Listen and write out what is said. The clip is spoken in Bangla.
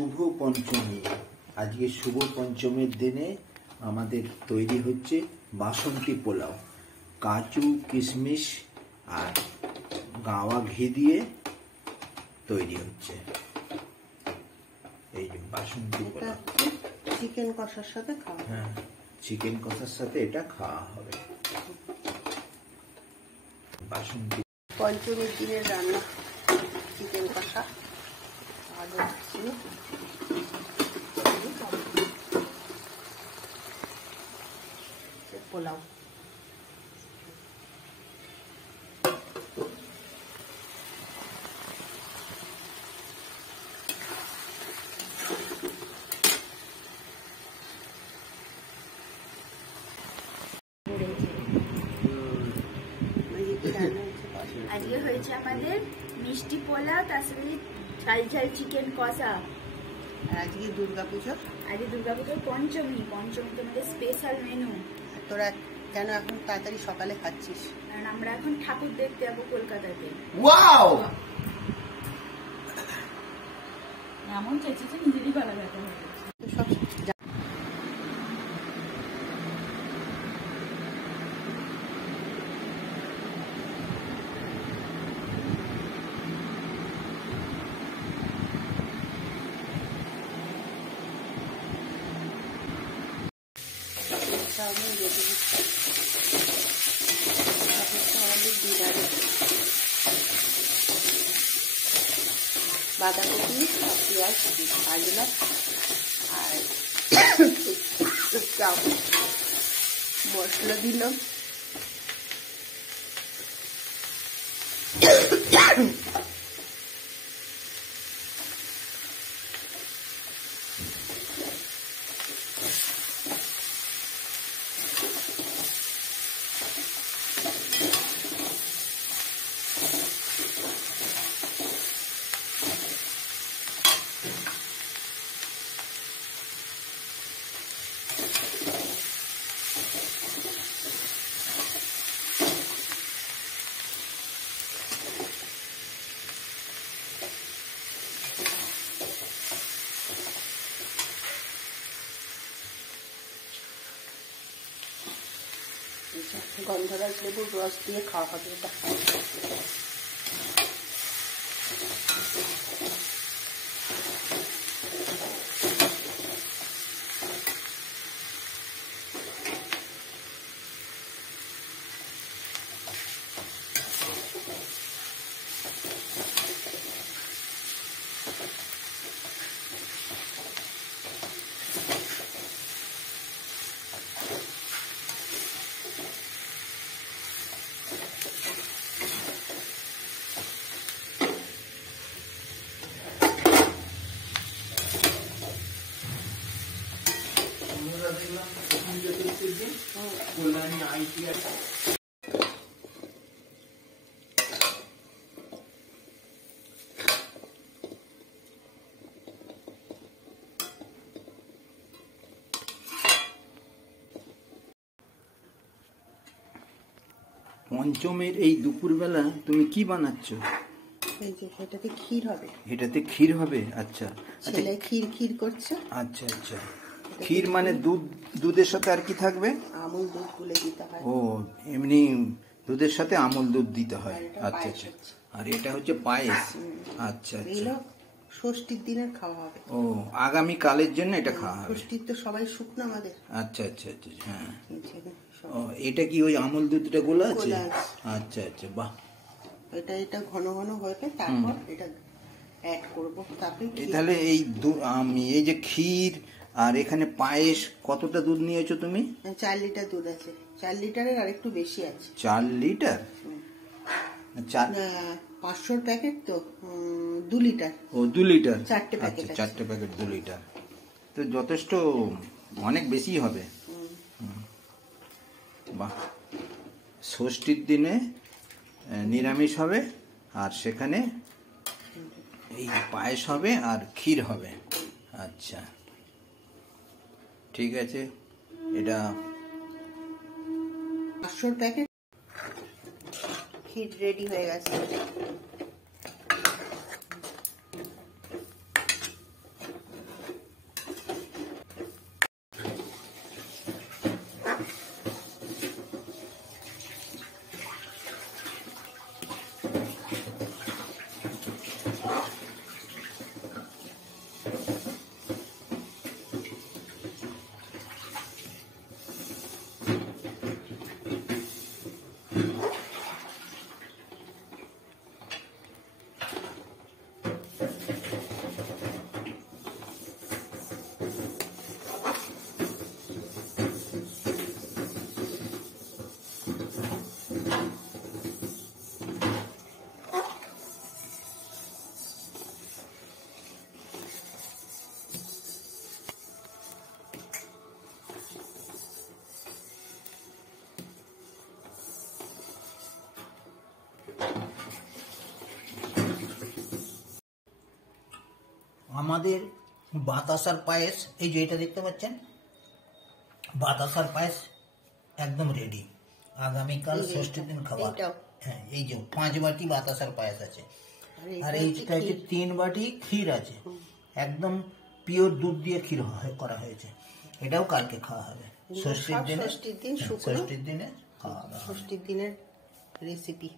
শুভ পঞ্চমী। আজকে শুভ পঞ্চমীর দিনে আমাদের তৈরি হচ্ছে বাসন্তী পোলাও। কাজু কিশমিশ আর গাওয়া ঘি দিয়ে তৈরি হচ্ছে এই যে বাসন্তী পোলাও। চিকেন কষার সাথে খাওয়া, হ্যাঁ, চিকেন কষার সাথে এটা খাওয়া হবে। বাসন্তী পঞ্চমীর দিনের রান্না চিকেন কষা আর হচ্ছে পোলাও। আজকে হয়েছে আমাদের মিষ্টি পোলাও, তার সাথে ঝাল ঝাল চিকেন কষা। আর আজকে দুর্গাপুজো, আজকে দুর্গাপুজোর পঞ্চমী তোমাদের স্পেশাল মেনু। তোরা কেন এখন তাড়াতাড়ি সকালে খাচ্ছিস? কারণ আমরা এখন ঠাকুর দেখতে যাবো কলকাতাতে। ওয়াও, এমন চেঁচেছে নিজেরই গলা ব্যথা হয়ে গেছে। সব বাঁধাকপি, পেঁয়াজ ভাজলাম আর মশলা দিলাম। গন্ধরাজ লেবুর রস দিয়ে খাওয়া হবে এটা। পঞ্চমের এই দুপুরবেলা তুমি কি বানাচ্ছ? এই যে এটাতে ক্ষীর হবে। এটাতে ক্ষীর হবে? আচ্ছা, ছেলে ক্ষীর করছে। আচ্ছা আচ্ছা, ক্ষীর মানে দুধের সাথে আর কি থাকবে? আমুল দুধ গুলে দিতে হয়। ও, এমনি দুধের সাথে আমুল দুধ দিতে হয়। আচ্ছা আচ্ছা, আর এটা হচ্ছে পায়েস। আচ্ছা আচ্ছা, ষষ্ঠীর দিনের খাওয়া হবে। ও, আগামী কালের জন্য এটা খাওয়া হবে। ষষ্ঠীর তো সবাই শুকনো আমাদের। আচ্ছা আচ্ছা আচ্ছা, হ্যাঁ। ও, এটা কি ওই আমুল দুধটা গোলা আছে? আচ্ছা আচ্ছা, বাহ। এটা ঘন ঘন হবে, তারপর এটা অ্যাড করব। তাহলে এই যে ক্ষীর আর এখানে পায়েস, কতটা দুধ নিয়েছো তুমি? 4 লিটার দুধ আছে। 4 লিটারের আর একটু বেশি আছে। 4 লিটার? 500 প্যাকেট তো 2 লিটার। ও, 2 লিটার। 4টে প্যাকেট। 4টে প্যাকেট 2 লিটার তো যথেষ্ট, অনেক বেশি হবে। বাহ, ষষ্ঠীর দিনে নিরামিষ হবে আর সেখানে এই পায়েস হবে আর ক্ষীর হবে। আচ্ছা, ঠিক আছে। এটা 500 প্যাকেট ক্ষীর রেডি হয়ে গেছে। আমাদের বাতাসার পায়েস, এই যে এটা দেখতে পাচ্ছেন, বাতাসার পায়েস একদম রেডি। আগামীকাল ষষ্ঠীর দিন খাবার। এইটাও। হ্যাঁ, এই যে 5 বাটি বাতাসার পায়েস আছে, আর এইটা এইটা হচ্ছে 3 বাটি ক্ষীর আছে, একদম পিওর দুধ দিয়ে ক্ষীর করা হয়েছে। এটাও কালকে খাওয়া হবে ষষ্ঠীর সব দিনে। ষষ্ঠীর দিন হ্যাঁ, শুকনো। ষষ্ঠীর দিনে খাওয়া দাওয়া হবে। ষষ্ঠীর দিনের রেসিপি।